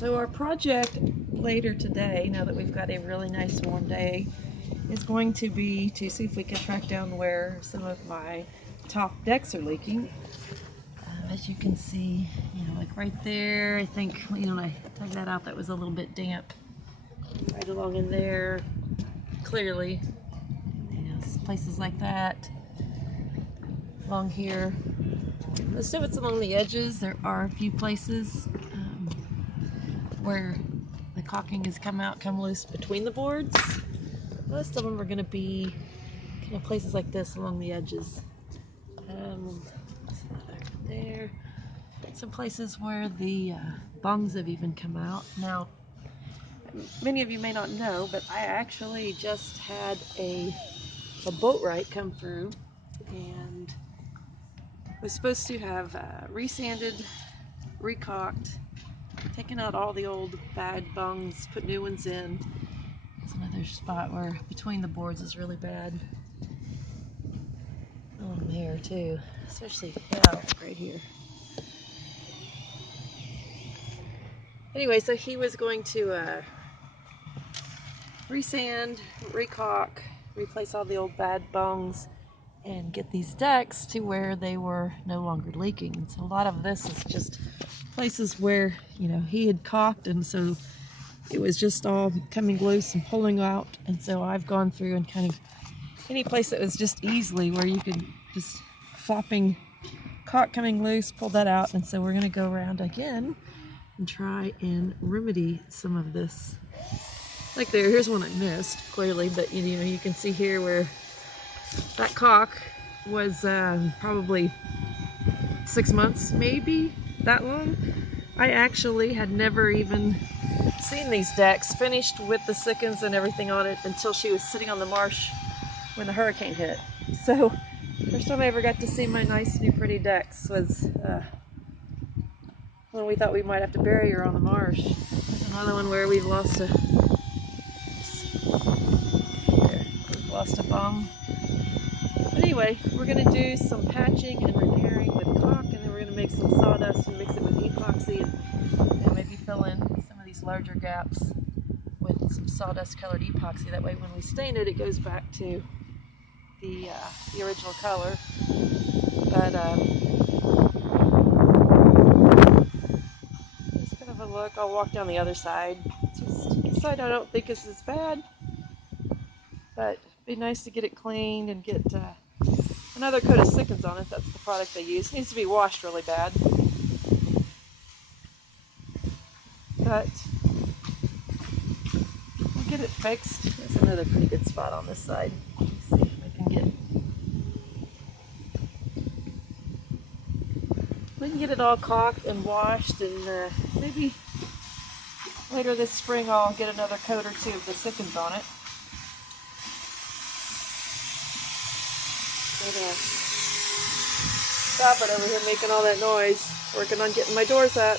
So our project later today, now that we've got a really nice warm day, is going to be to see if we can track down where some of my top decks are leaking. As you can see, like right there, I think, when I dug that out, that was a little bit damp. Right along in there, clearly, places like that. Along here, most of it's along the edges. There are a few places where the caulking has come loose between the boards. Most of them are going to be kind of places like this along the edges. There, some places where the bungs have even come out. Now, many of you may not know, but I actually just had a boat right come through, and was supposed to have resanded, recaulked, taken out all the old bad bungs, put new ones in. It's another spot where between the boards is really bad. Oh, there too, especially right here. Anyway, so he was going to resand, recaulk, replace all the old bad bungs, and get these decks to where they were no longer leaking. And so a lot of this is just places where, he had caulked, and so it was just all coming loose and pulling out. And so I've gone through and kind of any place that was just easily where you could just flopping caulk coming loose, pull that out. And so we're going to go around again and try and remedy some of this. Like here's one I missed clearly, but you can see here where that caulk was probably 6 months, maybe that long. I actually had never even seen these decks finished with the sickens and everything on it until she was sitting on the marsh when the hurricane hit. So first time I ever got to see my nice new pretty decks was when we thought we might have to bury her on the marsh. There's another one where we've lost a bung. But anyway, we're going to do some patching and repairing with caulk, and then we're going to make some sawdust and mix it with epoxy, and maybe fill in some of these larger gaps with some sawdust colored epoxy. That way when we stain it, it goes back to the original color. But just kind of a look. I'll walk down the other side. This side I don't think is as bad, but it'd be nice to get it cleaned and get another coat of sickens on it. That's the product they use. It needs to be washed really bad. But we'll get it fixed. There's another pretty good spot on this side. Let's see if we can get it all caulked and washed, and maybe later this spring I'll get another coat or two of the sickens on it. But, Robert over here making all that noise, working on getting my doors up.